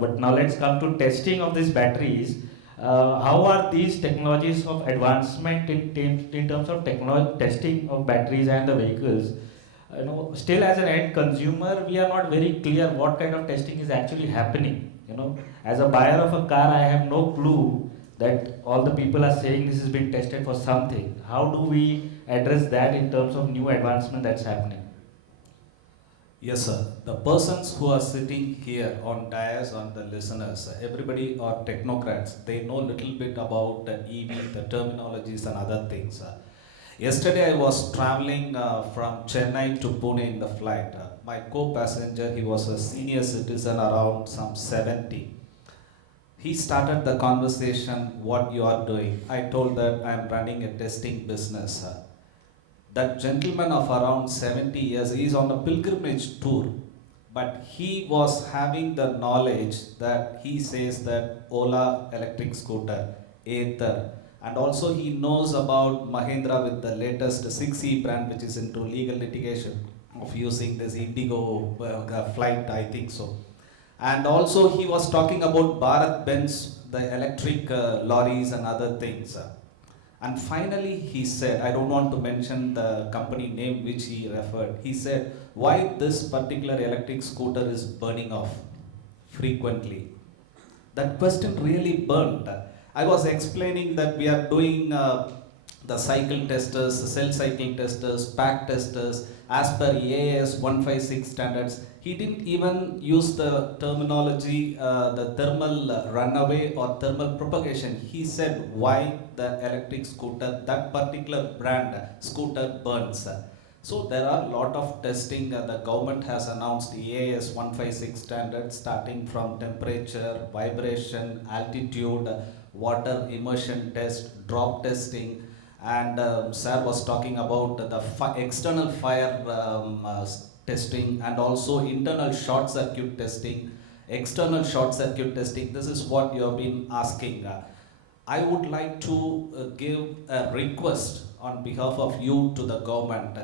But now let's come to testing of these batteries. How are these technologies of advancement in terms of technology testing of batteries and the vehicles? Still as an end consumer, we are not very clear what kind of testing is actually happening. As a buyer of a car, I have no clue that all the people are saying this has been tested for something. How do we address that in terms of new advancement that's happening? Yes, sir. The persons who are sitting here on dais, on the listeners, everybody are technocrats. They know little bit about the EV, the terminologies and other things. Yesterday I was traveling from Chennai to Pune in the flight. My co-passenger, he was a senior citizen around some 70. He started the conversation, what you are doing. I told that I am running a testing business. That gentleman of around 70 years, he is on a pilgrimage tour, but he was having the knowledge that he says that Ola electric scooter, Ather, and also he knows about Mahindra with the latest 6E brand, which is into legal litigation of using this Indigo flight, I think so. And also he was talking about Bharat Benz, the electric lorries and other things. And finally he said, I don't want to mention the company name which he referred, he said, why this particular electric scooter is burning off frequently? That question really burnt. I was explaining that we are doing the cycle testers, the cell cycle testers, pack testers, as per EAS 156 standards. He didn't even use the terminology, the thermal runaway or thermal propagation. He said why the electric scooter, that particular brand scooter burns. So there are a lot of testing. The government has announced EAS 156 standards starting from temperature, vibration, altitude, water immersion test, drop testing, and Sir was talking about the external fire testing and also internal short circuit testing, external short circuit testing. This is what you have been asking. I would like to give a request on behalf of you to the government.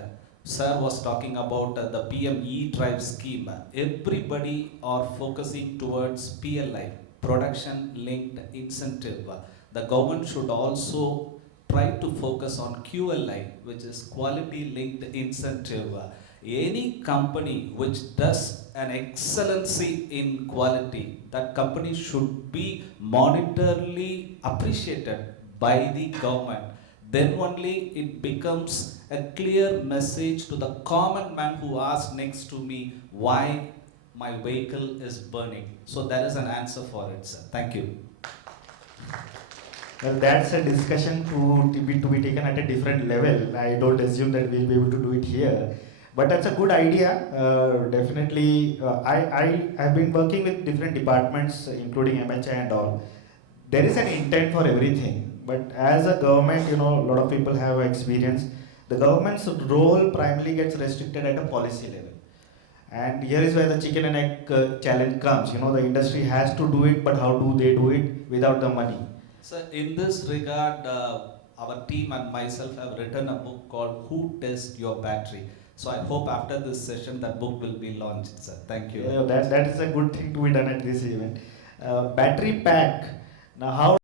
Sir was talking about the PM E-Drive scheme. Everybody are focusing towards PLI, production linked incentive. The government should also try to focus on QLI, which is quality linked incentive. Any company which does an excellency in quality, that company should be monetarily appreciated by the government. Then only it becomes a clear message to the common man who asks next to me why my vehicle is burning. So that is an answer for it, sir. Thank you. Well, that's a discussion to be taken at a different level. I don't assume that we'll be able to do it here. But that's a good idea. Definitely, I have been working with different departments, including MHI and all. There is an intent for everything. But as a government, a lot of people have experience. The government's role primarily gets restricted at a policy level. And here is where the chicken and egg challenge comes. The industry has to do it, but how do they do it without the money? So in this regard, our team and myself have written a book called Who Test Your Battery. So I hope after this session that book will be launched, sir. Thank you. Yeah, that is a good thing to be done at this event. Battery pack. Now, how